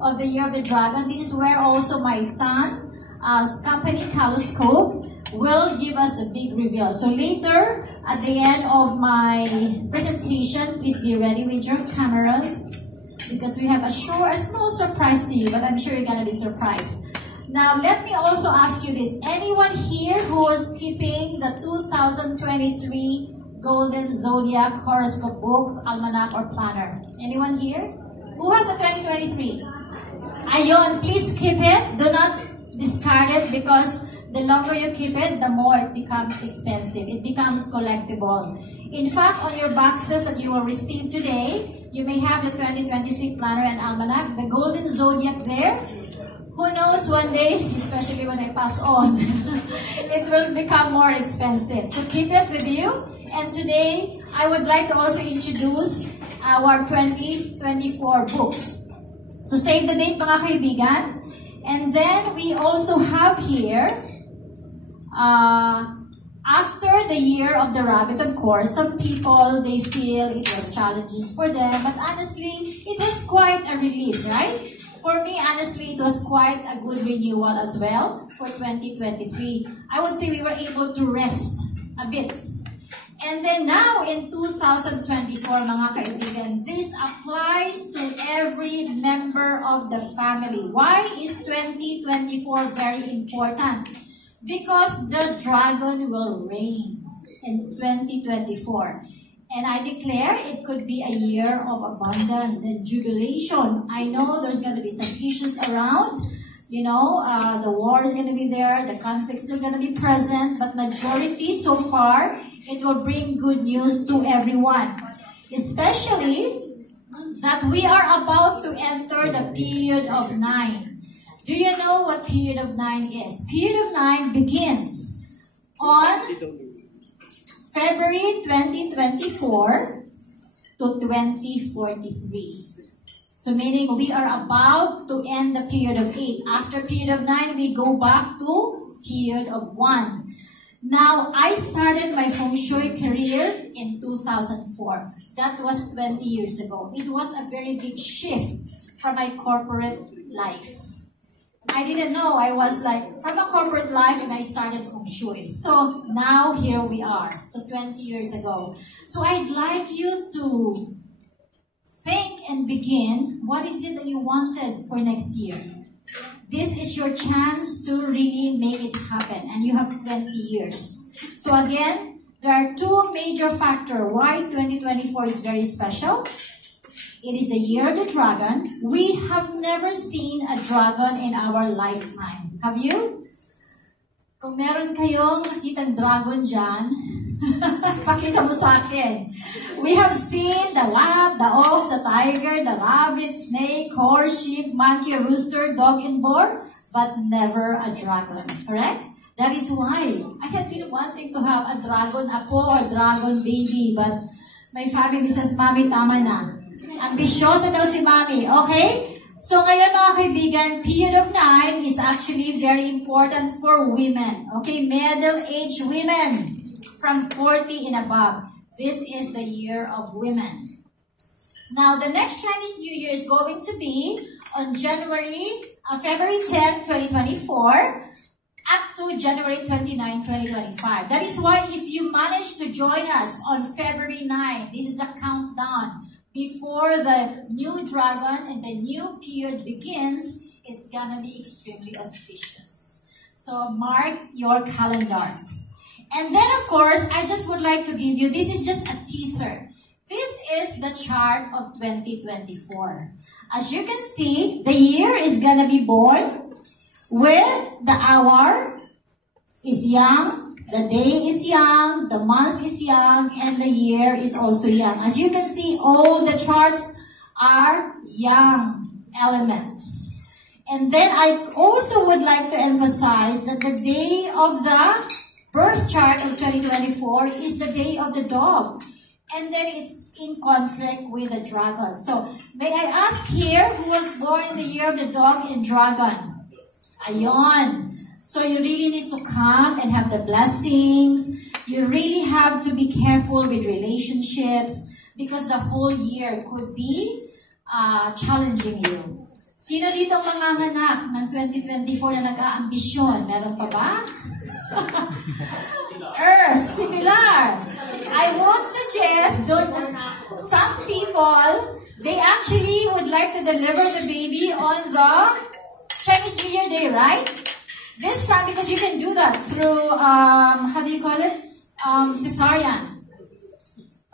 of the year of the dragon. This is where also my son, company Caloscope, will give us the big reveal. So later, at the end of my presentation, please be ready with your cameras because we have a small surprise to you, but I'm sure you're gonna be surprised. Now, let me also ask you this. Anyone here who was keeping the 2023 Golden Zodiac Horoscope books, Almanac, or Planner? Anyone here? Who has the 2023? Ayon, please keep it. Do not discard it because the longer you keep it, the more it becomes expensive. It becomes collectible. In fact, on your boxes that you will receive today, you may have the 2023 Planner and Almanac, the Golden Zodiac there. Who knows, one day, especially when I pass on, it will become more expensive. So keep it with you. And today, I would like to also introduce our 2024 books. So save the date, mga kaibigan. And then we also have here, after the year of the rabbit, of course, some people, they feel it was challenges for them. But honestly, it was quite a relief, right? For me, honestly, it was quite a good renewal as well for 2023. I would say we were able to rest a bit. And then now in 2024, mga kaibigan, this applies to every member of the family. Why is 2024 very important? Because the dragon will reign in 2024. And I declare it could be a year of abundance and jubilation. I know there's going to be some issues around. You know, the war is going to be there. The conflict's still going to be present. But majority so far, it will bring good news to everyone. Especially that we are about to enter the period of 9. Do you know what period of 9 is? Period of 9 begins on February 2024 to 2043. So meaning we are about to end the period of 8. After period of 9, we go back to period of 1. Now, I started my Feng Shui career in 2004. That was 20 years ago. It was a very big shift from my corporate life. I didn't know. I was like from a corporate life and I started Feng Shui. So now here we are. So 20 years ago. So I'd like you to think and begin, what is it that you wanted for next year? This is your chance to really make it happen. And you have 20 years. So again, there are two major factors why 2024 is very special. It is the year of the dragon. We have never seen a dragon in our lifetime. Have you? Kung meron kayong nakitang dragon dyan, pakita mo sa akin. We have seen the lamb, the ox, the tiger, the rabbit, snake, horse, sheep, monkey, rooster, dog, and boar, but never a dragon. Correct? That is why I have been wanting to have a dragon apo or dragon baby, but my family says, Mami, tama na. Ambisyosa daw si Mami. Okay? So ngayon mga kaibigan, period of 9 is actually very important for women. Okay? Middle-aged women from 40 and above. This is the year of women. Now, the next Chinese New Year is going to be on February 10, 2024 up to January 29, 2025. That is why if you manage to join us on February 9, this is the countdown. Before the new dragon and the new period begins, it's gonna be extremely auspicious. So mark your calendars. And then of course, I just would like to give you, this is just a teaser. This is the chart of 2024. As you can see, the year is gonna be born with the hour is young, the day is young, the month is young, and the year is also young. As you can see, all the charts are young elements. And then I also would like to emphasize that the day of the birth chart of 2024 is the day of the dog. And then it's in conflict with the dragon. So, may I ask here who was born in the year of the dog and dragon? Ayon. So you really need to come and have the blessings. You really have to be careful with relationships because the whole year could be challenging you. Sino dito ang manganganak ng 2024 na nag-aambisyon? Meron pa ba? Earth, si Pilar. I won't suggest, some people, they actually would like to deliver the baby on the Chinese New Year Day, right? This time, because you can do that through, how do you call it? Cesarean.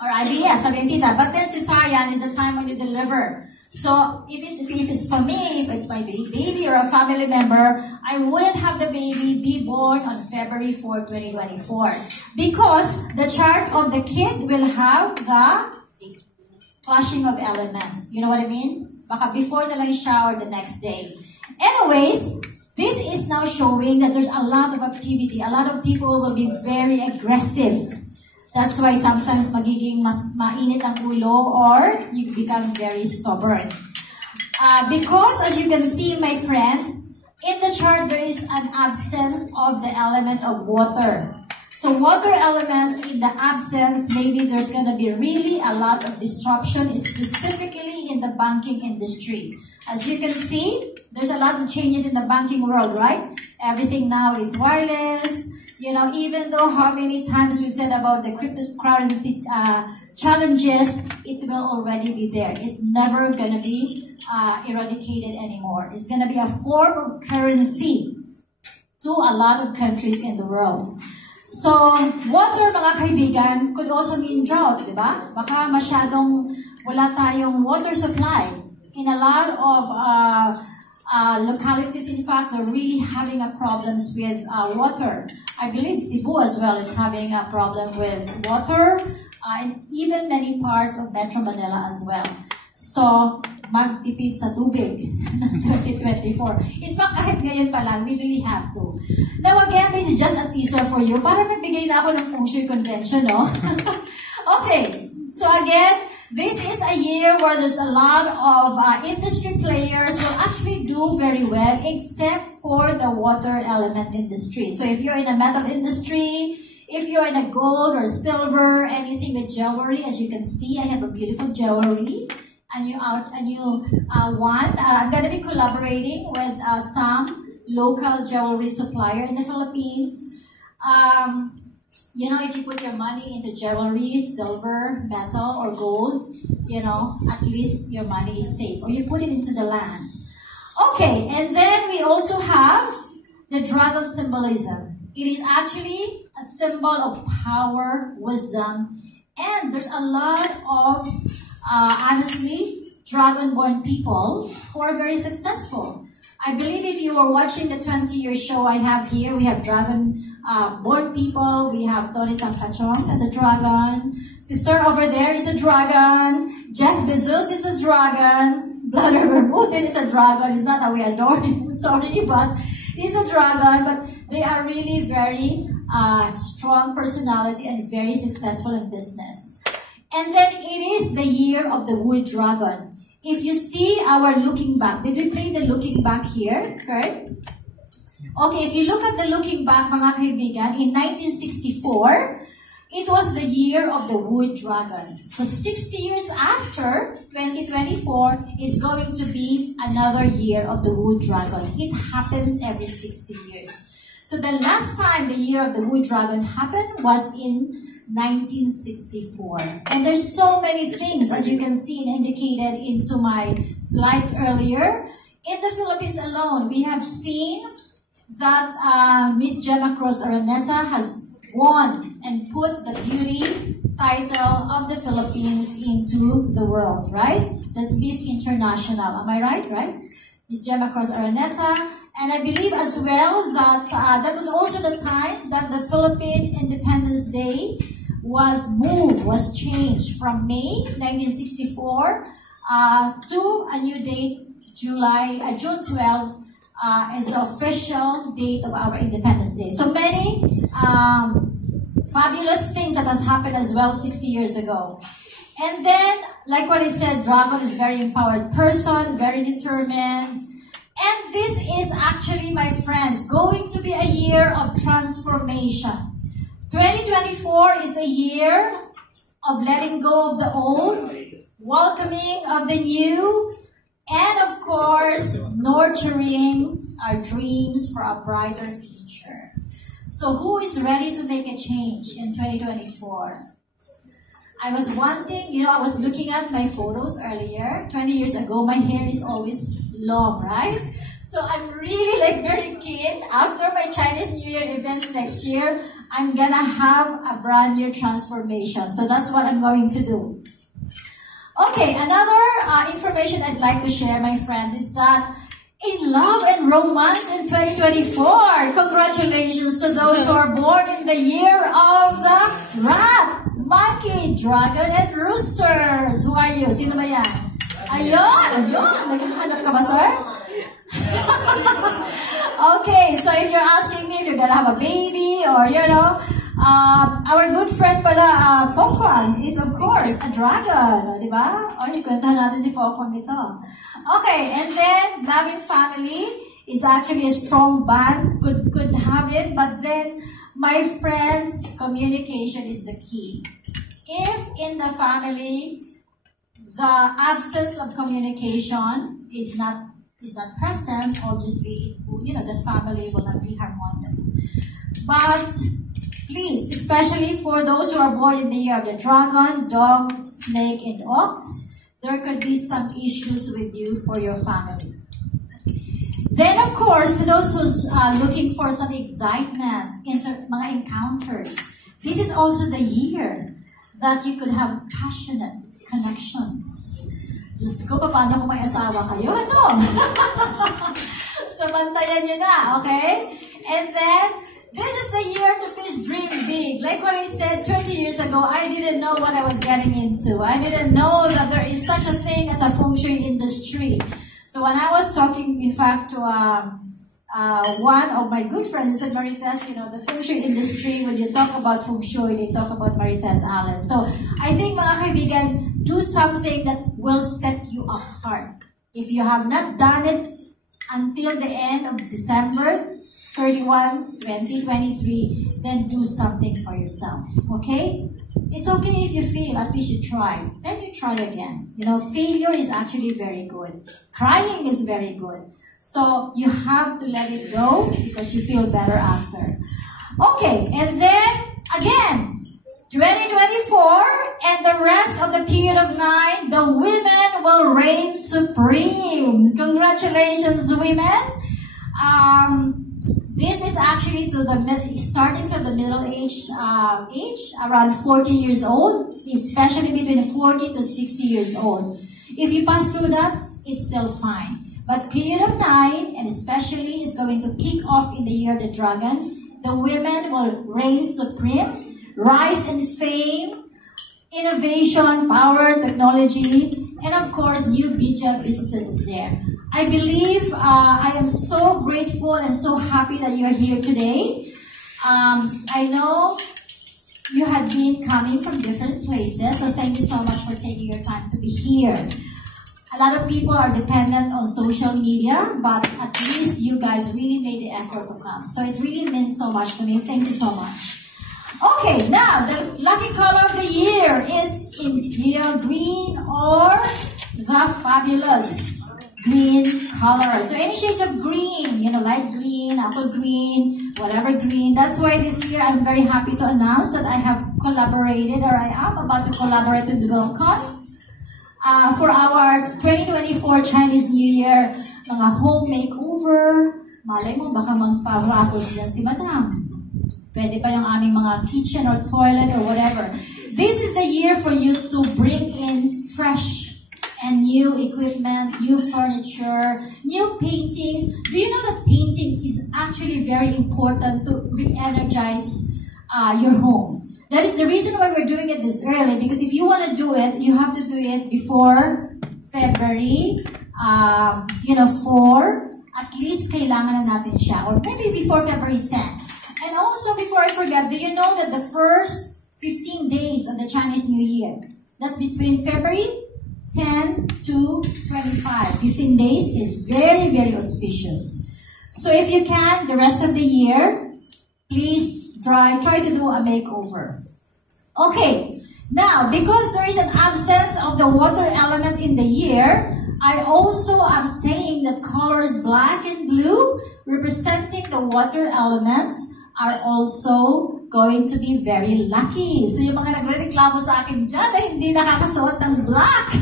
Or IVF, sabi ng tita. But then cesarean is the time when you deliver. So, if it's for me, if it's my baby or a family member, I wouldn't have the baby be born on February 4, 2024. Because the chart of the kid will have the clashing of elements. You know what I mean? Baka before na lang siya or the next day. Anyways, this is now showing that there's a lot of activity. A lot of people will be very aggressive. That's why sometimes magiging mas mainit ang ulo or you become very stubborn. Because as you can see, my friends, in the chart there is an absence of the element of water. So water elements in the absence, maybe there's going to be really a lot of disruption, specifically in the banking industry. As you can see, there's a lot of changes in the banking world, right? Everything now is wireless. You know, even though how many times we said about the cryptocurrency challenges, it will already be there. It's never going to be eradicated anymore. It's going to be a form of currency to a lot of countries in the world. So, water, mga kaibigan, could also mean drought, di ba? Baka masyadong wala tayong water supply. In a lot of localities, in fact, they're really having problems with water. I believe Cebu as well is having a problem with water, and even many parts of Metro Manila as well. So, magtipid sa tubig ng 2024. In fact, kahit ngayon pa lang, we really have to. Now again, this is just a teaser for you. Para nagbigay na ako ng Feng Shui convention, no? Okay, so again, this is a year where there's a lot of industry players who actually do very well, except for the water element industry. So if you're in a metal industry, if you're in a gold or silver, anything with jewelry, as you can see, I have a beautiful jewelry. And I'm going to be collaborating with some local jewelry supplier in the Philippines. You know, if you put your money into jewelry, silver, metal, or gold, you know, at least your money is safe. Or you put it into the land. Okay, and then we also have the dragon symbolism. It is actually a symbol of power, wisdom, and there's a lot of, honestly, dragon-born people who are very successful. I believe if you were watching the 20-year show I have here, we have dragon-born people. We have Tony Tankachong as a dragon. Si Sir over there is a dragon. Jeff Bezos is a dragon. Vladimir Putin is a dragon. It's not that we adore him, sorry, but he's a dragon. But they are really very strong personality and very successful in business. And then it is the year of the wood dragon. If you see our looking back, did we play the looking back here, Kurt? Okay, if you look at the looking back, mga kaibigan, in 1964, it was the year of the wood dragon. So 60 years after 2024 is going to be another year of the wood dragon. It happens every 60 years. So the last time the year of the wood dragon happened was in 1964. And there's so many things, as you can see and indicated into my slides earlier. In the Philippines alone, we have seen that Miss Gemma Cruz Araneta has won and put the beauty title of the Philippines into the world, right? That's Miss International. Am I right? Right? Miss Gemma Cruz Araneta. And I believe as well that that was also the time that the Philippine Independence Day was changed from May 1964 to a new date, June 12, is the official date of our Independence Day. So many fabulous things that has happened as well 60 years ago. And then, like what I said, Dragon is a very empowered person, very determined. And this is actually, my friends, going to be a year of transformation. 2024 is a year of letting go of the old, welcoming of the new, And of course, nurturing our dreams for a brighter future. So who is ready to make a change in 2024? I was wanting, I was looking at my photos earlier. 20 years ago, my hair is always long, right? So I'm really very keen. After my Chinese New Year events next year, I'm gonna have a brand new transformation. So that's what I'm going to do. Okay, another information I'd like to share, my friends, is that in love and romance in 2024, congratulations to those who are born in the year of the rat, monkey, dragon, and roosters. Who are you? Sino ba yan? Ayun! Naghahanap ka ba, sir? Okay, so if you're asking me if you're gonna have a baby or, our good friend pala, Pokwan, is of course a dragon. Di ba? O, ikwentahan natin si Pokwan dito. Okay, and then loving family is actually a strong bond. Could have it, but then, my friends, communication is the key. If in the family, the absence of communication is not present, obviously, the family will not be harmonious. But please, especially for those who are born in the year of the dragon, dog, snake, and ox, there could be some issues with you for your family. Then, of course, to those who's looking for some excitement, mga encounters, this is also the year that you could have passionate connections. Diyos ko, paano kung may asawa kayo? Ano? So, bantayan nyo na, okay? And then, this is the year to please dream big. Like what I said 20 years ago, I didn't know what I was getting into. I didn't know that there is such a thing as a Feng Shui industry. So when I was talking, in fact, to one of my good friends, he said, Marites, the Feng Shui industry, when you talk about Feng Shui, they talk about Marites Allen. So I think, mga kaibigan, do something that will set you apart. If you have not done it until the end of December 31, 2023, then do something for yourself, okay? It's okay if you fail, at least you try. Then you try again. Failure is actually very good. Crying is very good. So you have to let it go because you feel better after. Okay, and then, again, 2024 and the rest of the period of 9, the women will reign supreme. Congratulations, women. This is actually starting from the middle age, around 40 years old, especially between 40 to 60 years old. If you pass through that, it's still fine. But period of 9, and especially is going to kick off in the year of the dragon, the women will reign supreme, rise in fame, innovation, power, technology, and of course, new businesses is there. I believe I am so grateful and so happy that you are here today. I know you have been coming from different places, so thank you so much for taking your time to be here. A lot of people are dependent on social media, but at least you guys really made the effort to come. So it really means so much to me. Thank you so much. Okay, now the lucky color of the year is Imperial Green or the Fabulous Green color. So any shades of green, light green, apple green, whatever green. That's why this year I'm very happy to announce that I have collaborated, or I am about to collaborate with Durocon for our 2024 Chinese New Year, mga home makeover. Malay mo, baka magpa-raffles dyan si Madam. Pwede pa yung aming mga kitchen or toilet or whatever. This is the year for you to bring in fresh and new equipment, new furniture, new paintings. Do you know that painting is actually very important to re-energize your home? That is the reason why we're doing it this early, because if you want to do it, you have to do it before February, 4, at least kailangan na natin siya, or maybe before February 10. And also, before I forget, do you know that the first 15 days of the Chinese New Year, that's between February 10 to 25, 15 days is very, very auspicious. So if you can, the rest of the year, please try to do a makeover. Okay, Now, because there is an absence of the water element in the year, I also am saying that colors black and blue, representing the water elements, are also going to be very lucky. So yung mga nagre-reklamo sa akin dyan na hindi nakakasuot ng black,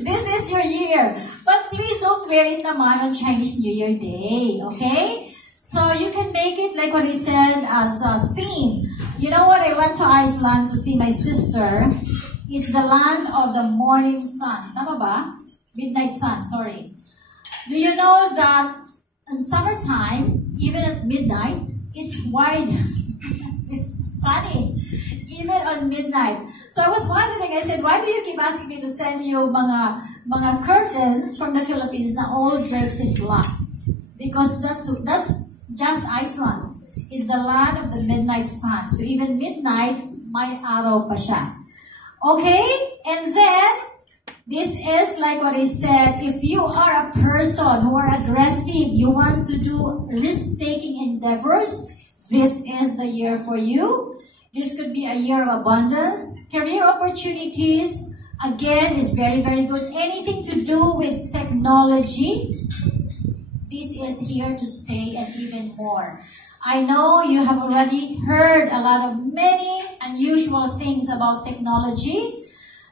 this is your year. But please don't wear it naman on Chinese New Year Day, okay? So you can make it like what he said as a theme. You know what? I went to Iceland to see my sister. It's the land of the morning sun. Tama ba? Midnight sun, sorry. Do you know that in summertime, even at midnight, it's wide. It's sunny. Even on midnight. So I was wondering, I said, why do you keep asking me to send you mga curtains from the Philippines na all drapes in black? Because that's just Iceland. It's the land of the midnight sun. So even midnight, may araw pa siya. Okay? And then, this is like what I said, if you are a person who are aggressive, you want to do risk-taking endeavors, this is the year for you. This could be a year of abundance. Career opportunities, again, is very, very good. Anything to do with technology, this is here to stay and even more. I know you have already heard a lot of many unusual things about technology.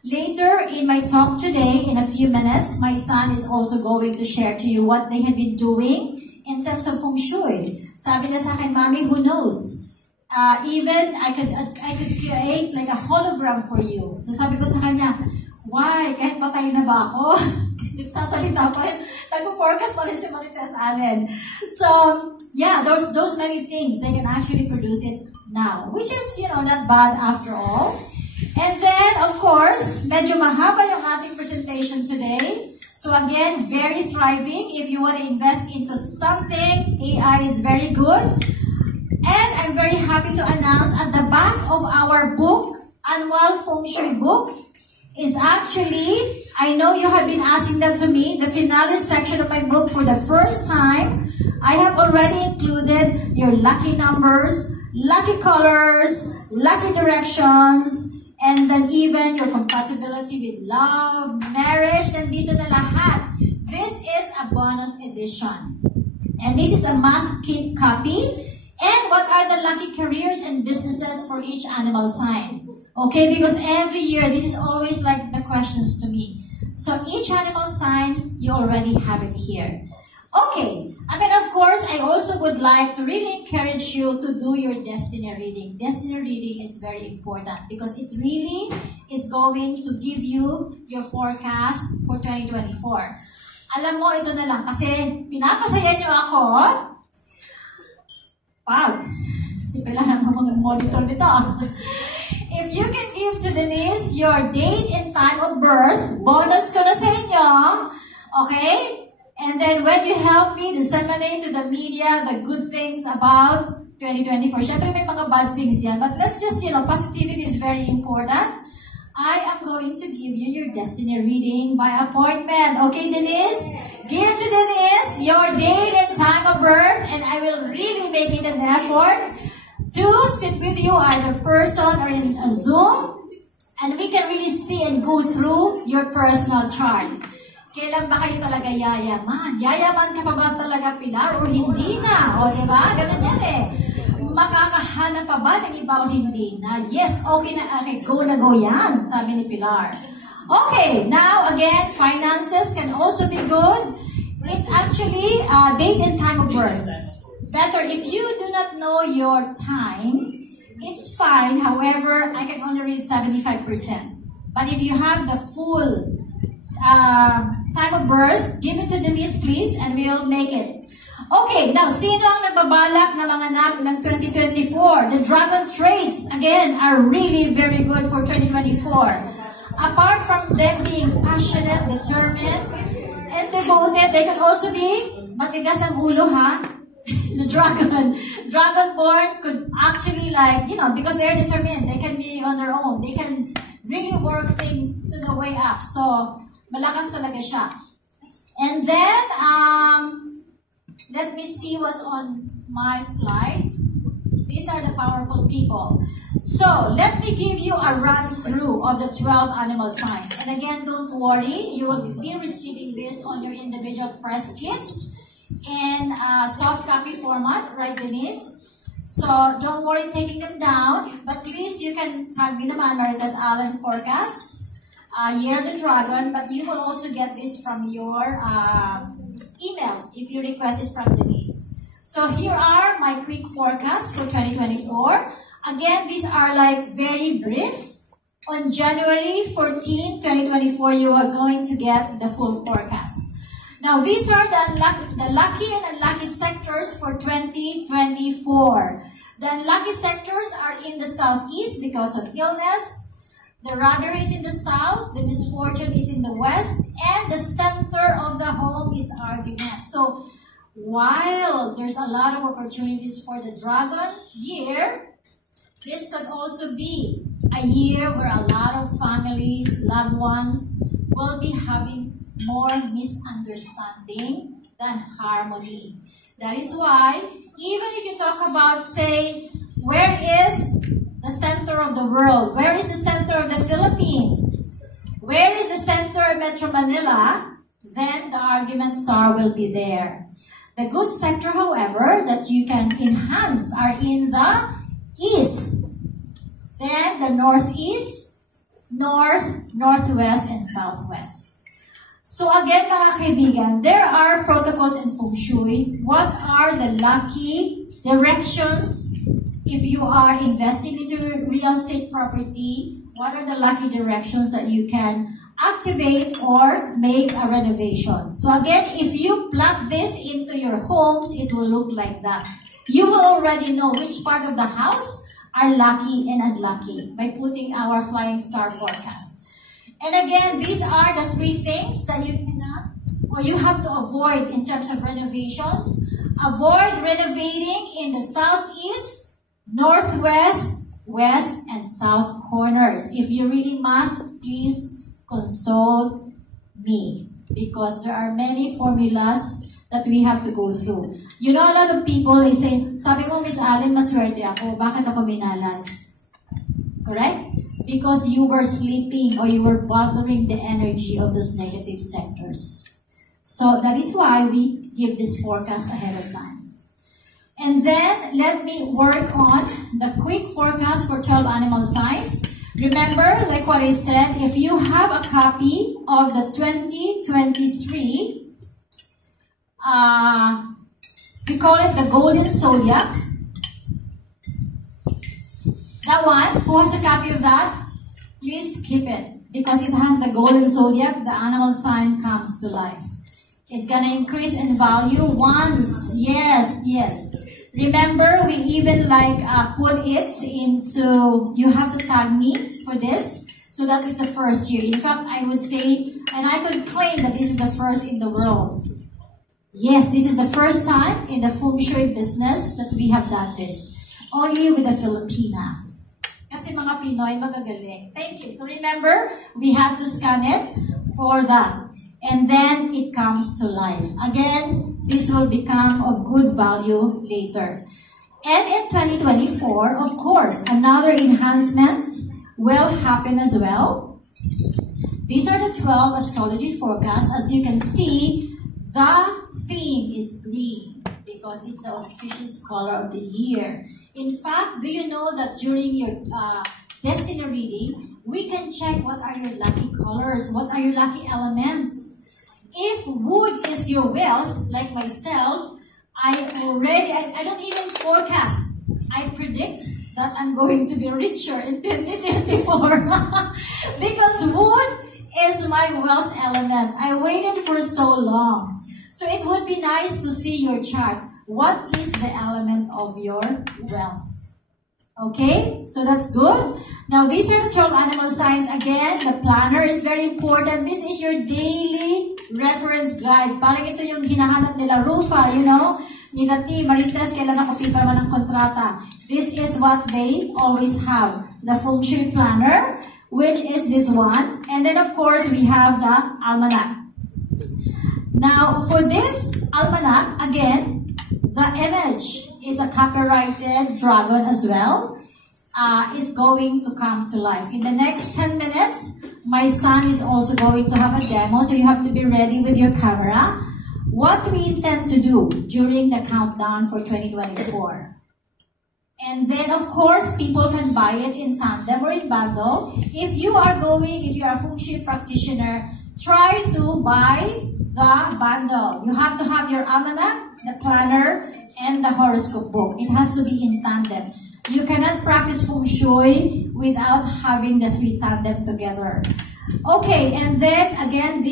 Later in my talk today, in a few minutes, my son is also going to share to you what they have been doing in terms of Feng Shui. Sabi niya sa akin, Mommy, who knows? Even I could create like a hologram for you. So sabi ko sa kanya, why? Kahit matay na ba ako? Nagsasalita pa rin. Nag-forecast pa rin si Marites Allen. So, yeah, those many things, they can actually produce it now. Which is, not bad after all. And then, of course, medyo mahaba yung ating presentation today. So again, very thriving. If you want to invest into something, AI is very good. And I'm very happy to announce at the back of our book, Annual Feng Shui book, is actually, I know you have been asking that to me, the finale section of my book for the first time. I have already included your lucky numbers, lucky colors, lucky directions, and then even your compatibility with love, marriage, nandito na lahat. This is a bonus edition. And this is a must-keep copy. And what are the lucky careers and businesses for each animal sign? Okay, because every year, this is always like the questions to me. So each animal signs, you already have it here. Okay, and then of course, I also would like to really encourage you to do your destiny reading. Destiny reading is very important because it really is going to give you your forecast for 2024. Alam mo, ito na lang, kasi pinapasaya nyo ako, sipilahan ng mga monitor nito. If you can give to Denise your date and time of birth, bonus ko na sa inyo, okay? And then when you help me disseminate to the media the good things about 2024, syempre may mga bad things yan, but let's just, positivity is very important. I am going to give you your destiny reading by appointment. Okay, Denise? Give to Denise your date and time of birth, and I will really make it an effort to sit with you either person or in a Zoom, and we can really see and go through your personal chart. Kailan ba kayo talaga yayaman? Yayaman ka pa ba talaga, Pilar, o hindi na? O, diba? Ganun yan eh. Makakahanap pa ba ng iba o hindi na? Yes, okay na, okay, go na go yan, sabi ni Pilar. Okay, now again, finances can also be good. It actually, date and time of birth. Better, if you do not know your time, it's fine. However, I can only read 75%. But if you have the full time of birth, give it to Denise, please, and we'll make it. Okay, now, sino ang nagbabalak na mga anak ng 2024? The dragon traits, again, are really very good for 2024. Apart from them being passionate, determined, and devoted, they can also be matigas ang ulo, ha? The dragonborn could actually because they're determined, they can be on their own. They can really work things to the way up. So, malakas talaga siya. And then, let me see what's on my slides. These are the powerful people. So, let me give you a run-through of the 12 animal signs. And again, don't worry. You will be receiving this on your individual press kits in soft copy format, right, Denise? So, don't worry taking them down. But please, you can tag me naman, Marites Allen Forecast, Year of the Dragon. But you will also get this from your emails if you request it from Denise. So here are my quick forecasts for 2024. Again, these are like very brief. On January 14, 2024, you are going to get the full forecast. Now, these are the lucky and unlucky sectors for 2024. The unlucky sectors are in the southeast because of illness. The rudder is in the south. The misfortune is in the west. And the center of the home is argument. So, while there's a lot of opportunities for the dragon year, this could also be a year where a lot of families, loved ones will be having more misunderstanding than harmony. That is why, even if you talk about, say, where is the center of the world? Where is the center of the Philippines? Where is the center of Metro Manila? Then the argument star will be there. The good sector, however, that you can enhance are in the east. Then the northeast, north, northwest, and southwest. So again, mga kaibigan, there are protocols in Feng Shui. What are the lucky directions if you are investing into real estate property? What are the lucky directions that you can activate or make a renovation? So again, if you plug this into your homes, it will look like that. You will already know which part of the house are lucky and unlucky by putting our flying star forecast. And again, these are the 3 things that you cannot or you have to avoid in terms of renovations. Avoid renovating in the southeast, northwest, west, and south corners. If you really must, please consult me because there are many formulas that we have to go through. You know, a lot of people, they say, sabi mo, Miss Allen, maswerte ako. Bakit ako minalas? Correct? Because you were sleeping or you were bothering the energy of those negative sectors. So that is why we give this forecast ahead of time. And then, let me work on the quick forecast for 12 animal signs. Remember, like what I said, if you have a copy of the 2023, we call it the Golden Zodiac. That one, who has a copy of that, please keep it. Because it has the Golden Zodiac, the animal sign comes to life. It's gonna increase in value once. Yes, yes. Remember, we even put it into, you have to tag me for this. So that is the first year. In fact, I would say, and I could claim that this is the first in the world. Yes, this is the first time in the Feng Shui business that we have done this. Only with the Filipina. Kasi mga Pinoy magagaling. Thank you. So remember, we had to scan it for that. And then it comes to life. Again, this will become of good value later. And in 2024, of course, another enhancements will happen as well. These are the 12 astrology forecasts. As you can see, the theme is green because it's the auspicious color of the year. In fact, do you know that during your destiny reading, we can check what are your lucky colors, what are your lucky elements. If wood is your wealth, like myself, I don't even forecast. I predict that I'm going to be richer in 2024 because wood is my wealth element. I waited for so long. So it would be nice to see your chart. What is the element of your wealth? Okay, so that's good. Now, these are the 12 animal signs. Again, the planner is very important. This is your daily reference guide. Parang ito yung hinahanap nila, Rufa, you know? Nila T, Marites, kailan ako pipirma ng kontrata. This is what they always have. The Feng Shui planner, which is this one. And then, of course, we have the almanac. Now, for this almanac, again, the image is a copyrighted dragon as well. Is going to come to life. In the next 10 minutes, my son is also going to have a demo, so you have to be ready with your camera. What we intend to do during the countdown for 2024. And then, of course, people can buy it in tandem or in bundle. If you are a Feng Shui practitioner, try to buy the bundle. You have to have your almanac, the planner, and the horoscope book. It has to be in tandem. You cannot practice Feng Shui without having the three tandem together. Okay, and then again,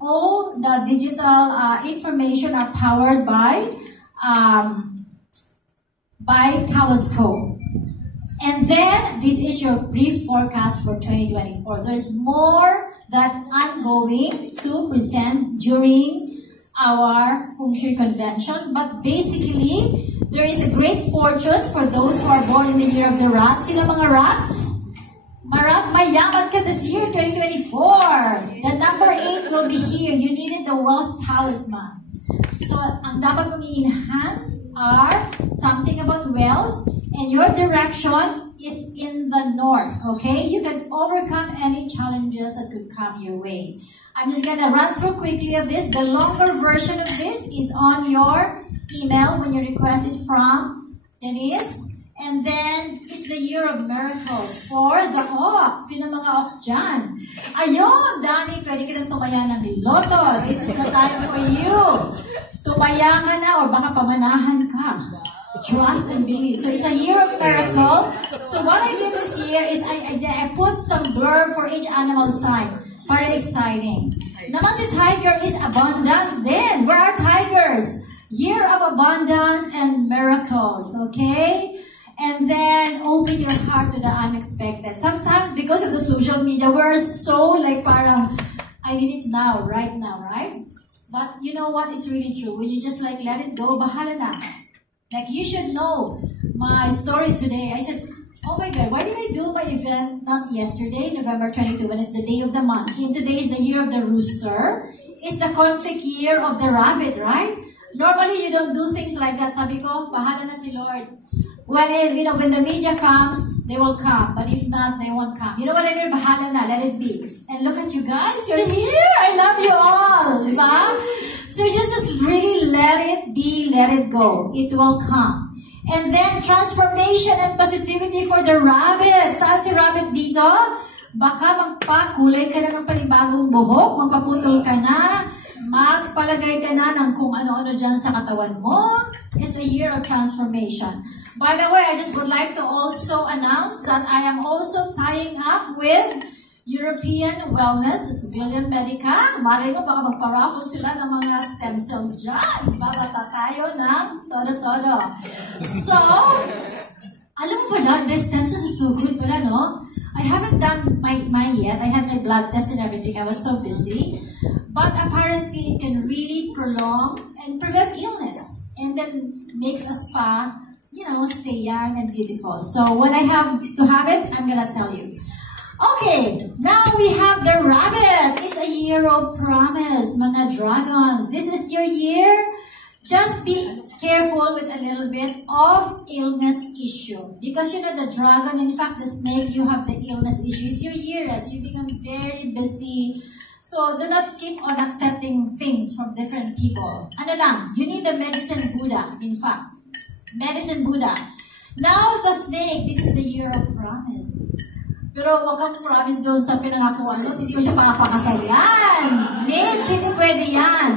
all the digital information are powered by Telescope. And then this is your brief forecast for 2024. There's more that I'm going to present during our Feng Shui convention, but basically, there is a great fortune for those who are born in the year of the rat. Sino mga rats? Mayaman ka this year, 2024. The number 8 will be here. You needed the wealth talisman. So, ang dapat mong i-enhance are something about wealth, and your direction is in the north, okay? You can overcome any challenges that could come your way. I'm just gonna run through quickly of this. The longer version of this is on your email when you request it from Denise. And then, it's the year of miracles for the ox. Sino mga ox dyan? Ayun, Danny, pwede ka nang tumaya ng loto. This is the time for you. Tumaya ka na or baka pamanahan ka. Trust and believe. So, it's a year of miracle. So, what I did this year is I put some blurb for each animal sign. Para exciting. Naman si tiger is abundance din. Where are tigers? Year of abundance and miracles, okay? And then, open your heart to the unexpected. Sometimes, because of the social media, we're so like parang, I need it now, right? But you know what is really true? When you just like let it go, bahala na. Like you should know my story today. I said, oh my God, why did I do my event not yesterday, November 22, when it's the day of the monkey, and today is the year of the rooster? It's the conflict year of the rabbit, right? Normally, you don't do things like that. Sabi ko, bahala na si Lord. When the media comes, they will come. But if not, they won't come. You know what I mean? Bahala na, let it be. And look at you guys, you're here. I love you all. Diba? So just really let it be, let it go. It will come. And then, transformation and positivity for the rabbit. Saan si rabbit dito? Baka magpakulay ka na ng panibagong buhok, magpaputol ka na, magpalagay ka na ng kung ano-ano dyan sa katawan mo. It's a year of transformation. By the way, I just would like to also announce that I am also tying up with European Wellness, the Civilian Medica. Malay mo, baka magpa-raffle sila ng mga stem cells dyan. Babata tayo ng todo-todo. So, alam mo pala, the stem cells are so good pala, no? I haven't done mine yet. I had my blood test and everything. I was so busy. But apparently, it can really prolong and prevent illness. And then makes a spa, stay young and beautiful. So when I have to have it, I'm gonna tell you. Okay, now we have the rabbit. It's a year of promise, mga dragons. This is your year. Just be careful with a little bit of illness issue. Because the dragon, in fact, the snake, you have the illness issue. It's your year as you become very busy. So do not keep on accepting things from different people. Ano lang, you need the medicine Buddha, in fact. Medicine Buddha. Now the snake, this is the year of promise. Pero wag kang promise doon sa pinangakuan mo, hindi mo siya makapakasayan. Mitch, hindi pwede yan.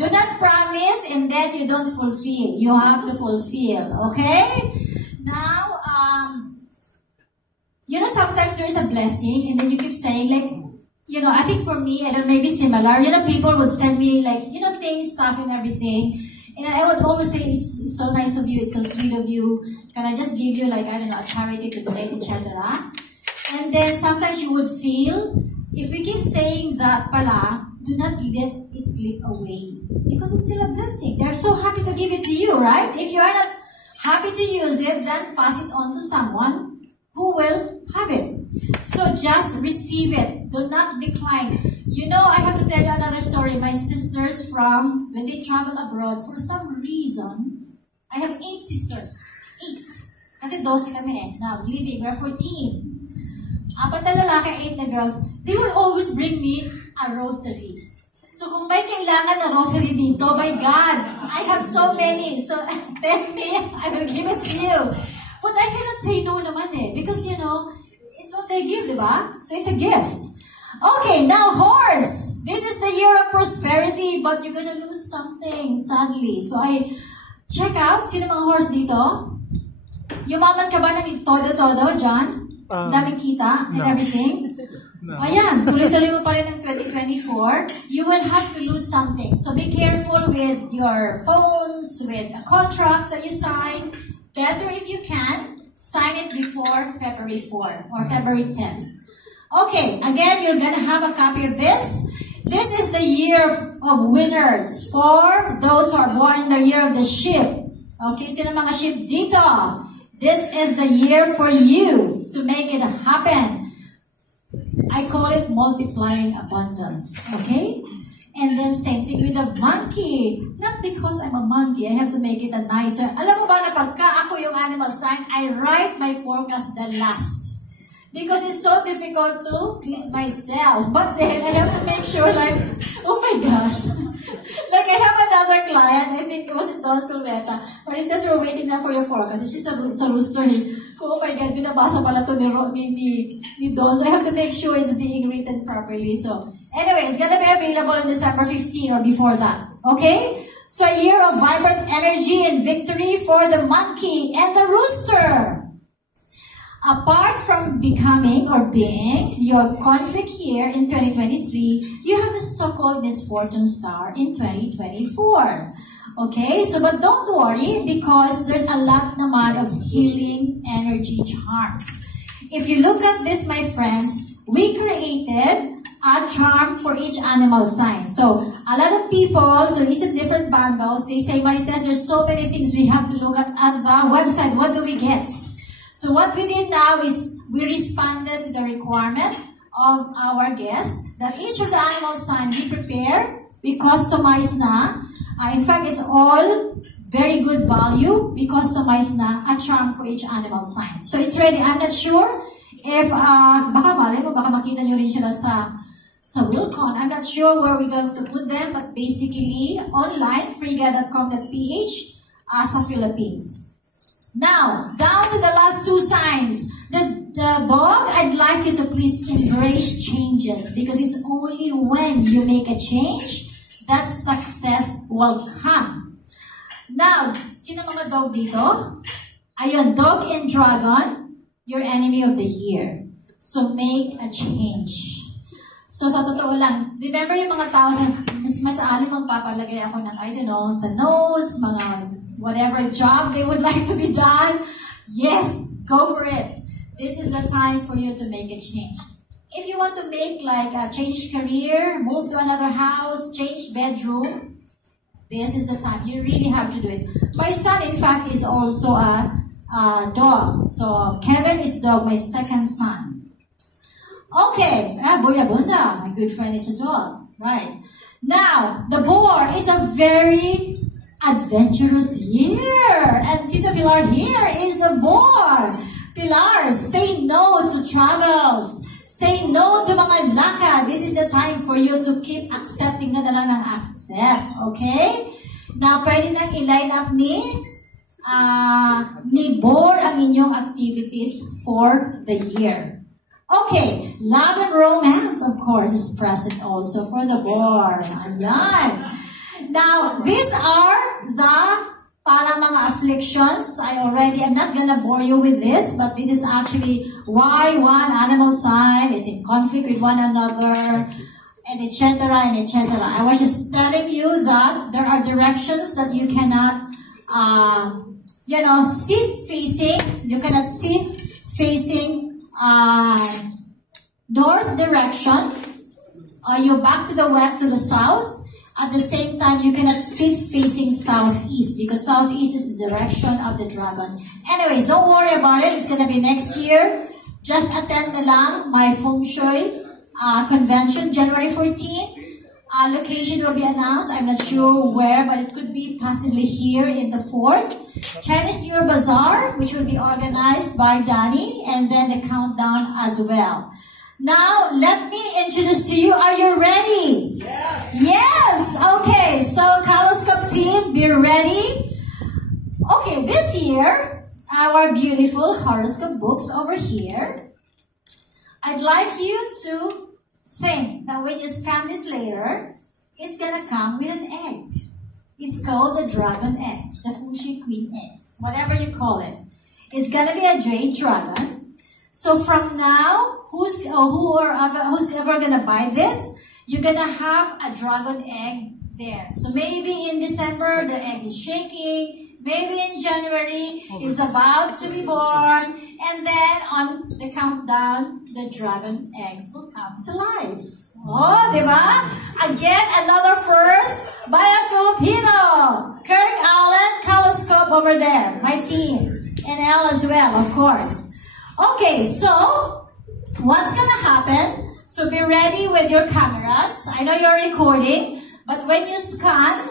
Do not promise and then you don't fulfill. You have to fulfill, okay? Now, sometimes there is a blessing and then you keep saying like, I think for me, I don't know, maybe similar. People would send me like, things, stuff and everything. And I would always say, it's so nice of you, it's so sweet of you. Can I just give you like, I don't know, a charity to donate, etc. And then sometimes you would feel, if we keep saying that pala, do not let it slip away. Because it's still a blessing. They're so happy to give it to you, right? If you are not happy to use it, then pass it on to someone who will have it. So just receive it. Do not decline. I have to tell you another story. My sisters when they travel abroad, for some reason, I have 8 sisters. 8. Kasi 12 kami eh. Now, living, we're 14. 4 na lalaki, 8 na girls. They would always bring me a rosary. So kung may kailangan na rosary dito, my God, I have so many. So tell me, I will give it to you. But I cannot say no naman eh. Because, you know, it's what they give, diba? So it's a gift. Okay, now horse. This is the year of prosperity, but you're gonna lose something, sadly. So I check out, sino mga horse dito? Yumaman ka ba ng todo-todo, John? Daming kita and everything? No. Ayan, tuloy-tuloy mo pa rin ng 2024. You will have to lose something. So be careful with your phones, with the contracts that you sign. Better if you can, sign it before February 4 or February 10. Okay, again, you're gonna have a copy of this. This is the year of winners for those who are born in the year of the sheep. Okay, sino mga sheep dito? This is the year for you to make it happen. I call it multiplying abundance. Okay? And then same thing with the monkey. Not because I'm a monkey, I have to make it a nicer. Alam mo ba na pagka ako yung animal sign, I write my forecast the last. Because it's so difficult to please myself. But then I have to make sure like, oh my gosh. Like I have another client, I think it was in Don Sulveta. Marites, we're waiting na for your forecast. She's sa rooster. Oh my God, binabasa pala to ni Don. So I have to make sure it's being written properly. So anyway, it's gonna be available on December 15 or before that. Okay? So a year of vibrant energy and victory for the monkey and the rooster. Apart from becoming or being your conflict year in 2023, you have the so-called misfortune star in 2024. Okay, so but don't worry because there's a lot naman of healing energy charms. If you look at this, my friends, we created a charm for each animal sign. So a lot of people, so these are different bundles, they say, Marites, there's so many things we have to look at the website. What do we get? So what we did now is we responded to the requirement of our guests that each of the animal signs we prepare, we customize na. In fact, it's all very good value. We customize na a charm for each animal sign. So it's ready. I'm not sure if, baka malay mo, baka makita nyo rin sila sa Wilcon. I'm not sure where we're going to put them, but basically online, freega.com.ph sa Philippines. Now, down to the last 2 signs. The dog, I'd like you to please embrace changes because it's only when you make a change that success will come. Now, sino mga dog dito? Ayun, dog and dragon, your enemy of the year. So make a change. So sa totoo lang, remember yung mga tao sa mas alim ang papalagay ako ng, I don't know, sa nose, mga whatever job they would like to be done, yes, go for it. This is the time for you to make a change. If you want to make like a change career, move to another house, change bedroom, this is the time. You really have to do it. My son, in fact, is also a dog. So Kevin is dog, my second son. Okay, Boya Bunda, my good friend is a dog. Right. Now, the boar is a very adventurous year. And Tita Pilar here is a boar. Pilar, say no to travels. Say no to mga lakad. This is the time for you to keep accepting na lang ng accept. Okay? Na pwede nang i-line up ni boar ang inyong activities for the year. Okay, love and romance, of course, is present also for the boar. Ayan. Now, these are the para mga afflictions. I'm not gonna bore you with this, but this is actually why one animal sign is in conflict with one another, and etc. and etc. I was just telling you that there are directions that you cannot, sit facing. You cannot sit facing north direction. You back to the west to the south. At the same time, you cannot sit facing southeast because southeast is the direction of the dragon. Anyways, don't worry about it. It's gonna be next year. Just attend na lang my Feng Shui convention, January 14th. Location will be announced. I'm not sure where, but it could be possibly here in the fort. Chinese New Year Bazaar, which will be organized by Danny, and then the countdown as well. Now, let me introduce to you. Are you ready? Yes. Yes. Okay. So, Kaloscope team, be ready. Okay. This year, our beautiful horoscope books over here. I'd like you to think that when you scan this later, it's gonna come with an egg. It's called the dragon eggs, the Feng Shui queen eggs, whatever you call it. It's gonna be a jade dragon. So from now, who's ever gonna buy this, you're gonna have a dragon egg there. So maybe in December the egg is shaking, maybe in January it's about to be born, and then on the countdown, the dragon eggs will come to life. Oh, diba? Again, another first by a Filipino. Kirk, Allen, Kaloscope over there, my team, and Elle as well, of course. Okay, so what's gonna happen? So be ready with your cameras. I know you're recording, but when you scan,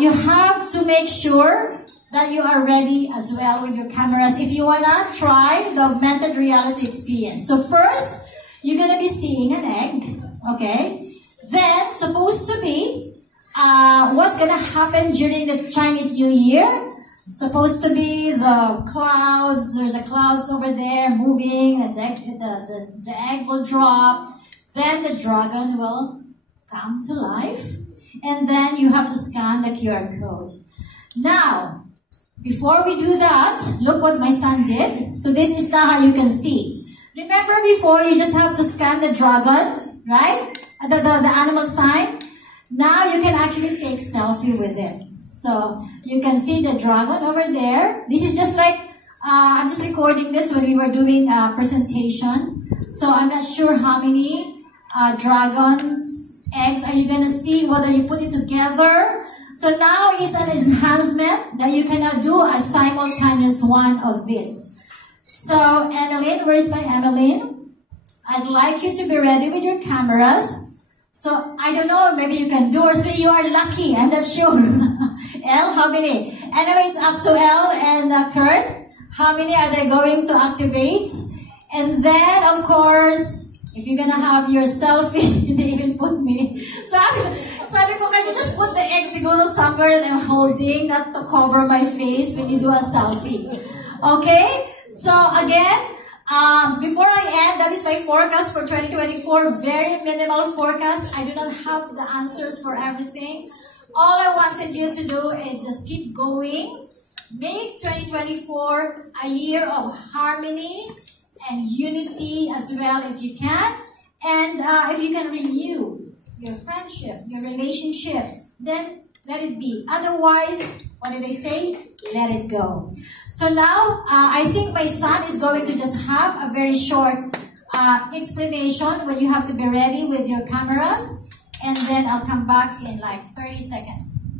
you have to make sure that you are ready as well with your cameras if you wanna try the augmented reality experience. So first, you're gonna be seeing an egg, okay? Then, supposed to be, what's gonna happen during the Chinese New Year? Supposed to be the clouds. There's a clouds over there moving, and the egg will drop. Then the dragon will come to life, and then you have to scan the QR code. Now, before we do that, look what my son did. So this is now how you can see. Remember before you just have to scan the dragon, right? The animal sign. Now you can actually take selfie with it. So you can see the dragon over there. This is just like, I'm just recording this when we were doing a presentation. So I'm not sure how many dragons eggs are you going to see, whether you put it together. So now it's an enhancement that you cannot do a simultaneous one of this. So Annalyn, where is my Annalyn? I'd like you to be ready with your cameras. So, I don't know, maybe you can 2 or 3, you are lucky, I'm not sure. Elle, how many? Anyway, it's up to Elle and Kurt. How many are they going to activate? And then, of course, if you're gonna have your selfie, they even put me. Sabi ko, can you just put the egg siguro somewhere that I'm holding, not to cover my face when you do a selfie? Okay? So, again, before I end, that is my forecast for 2024. Very minimal forecast. I do not have the answers for everything. All I wanted you to do is just keep going. Make 2024 a year of harmony and unity as well if you can. And if you can renew your friendship, your relationship, then let it be. Otherwise, what did they say? Let it go. So now, I think my son is going to just have a very short explanation when you have to be ready with your cameras. And then I'll come back in like 30 seconds.